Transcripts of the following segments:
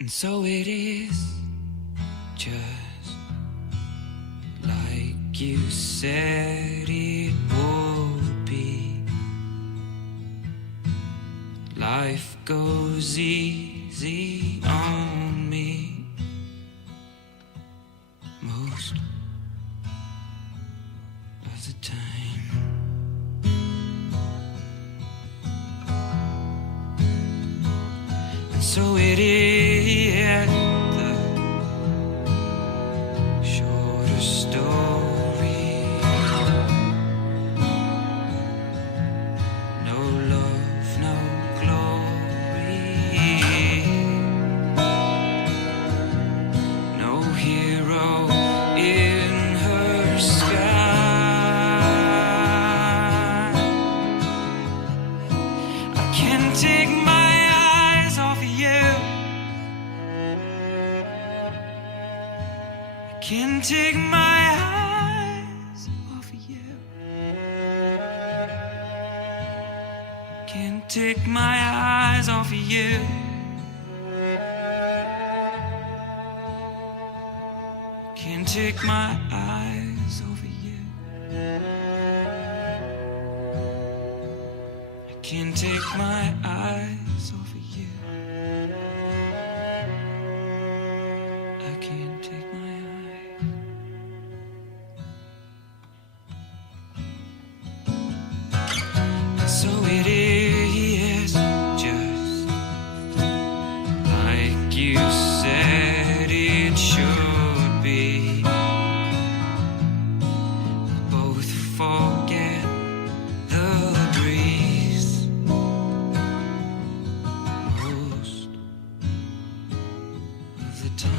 And so it is, just like you said it would be. Life goes easy on me most of the time. And so it is the shorter story. No love, no glory. No hero in her sky. I can't take my eyes off of you. I can't take my eyes off of you. Can't take my eyes off of you. Can't take my eyes off of you. I can't take my eyes off of you. I can't take my eyes. And so it is, just like you said it should be. Both forget the breeze most of the time.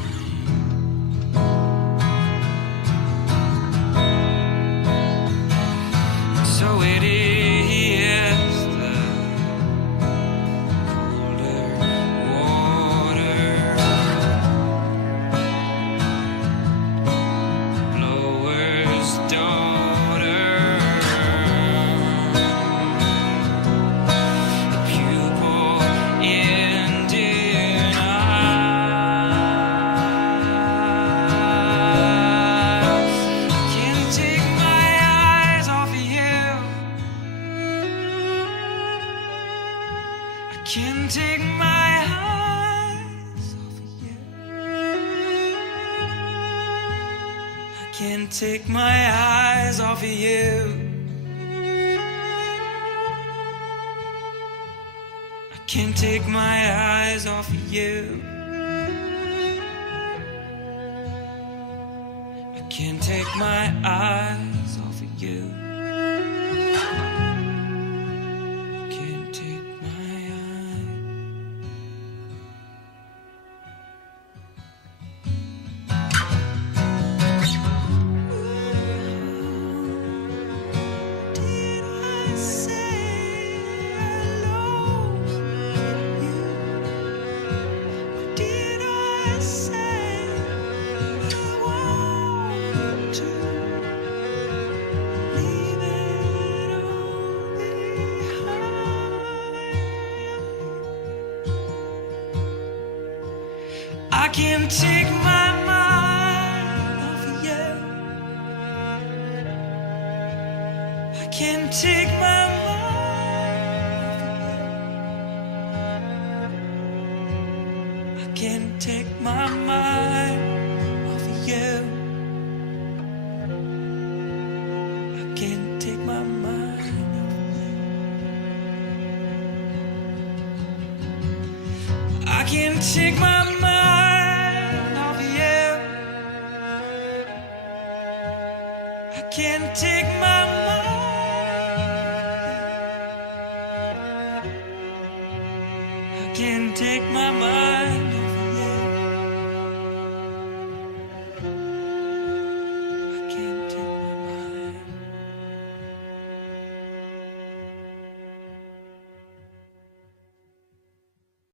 So it is the colder water, blower's daughter, the pupil Indian eyes. Can't take my eyes off of you. I can't take my eyes off of you. I can't take my eyes off of you. I can't take my eyes off of you. I can't take my eyes off of you. Can't take my eyes. Did I say I love you? Or did I say I want to leave it all behind? I can't take my mind off of you. I can't take my mind off of you. I can't take my mind off of you. I can't take my mind off of you. I can't take my mind off of you. I can't take my mind.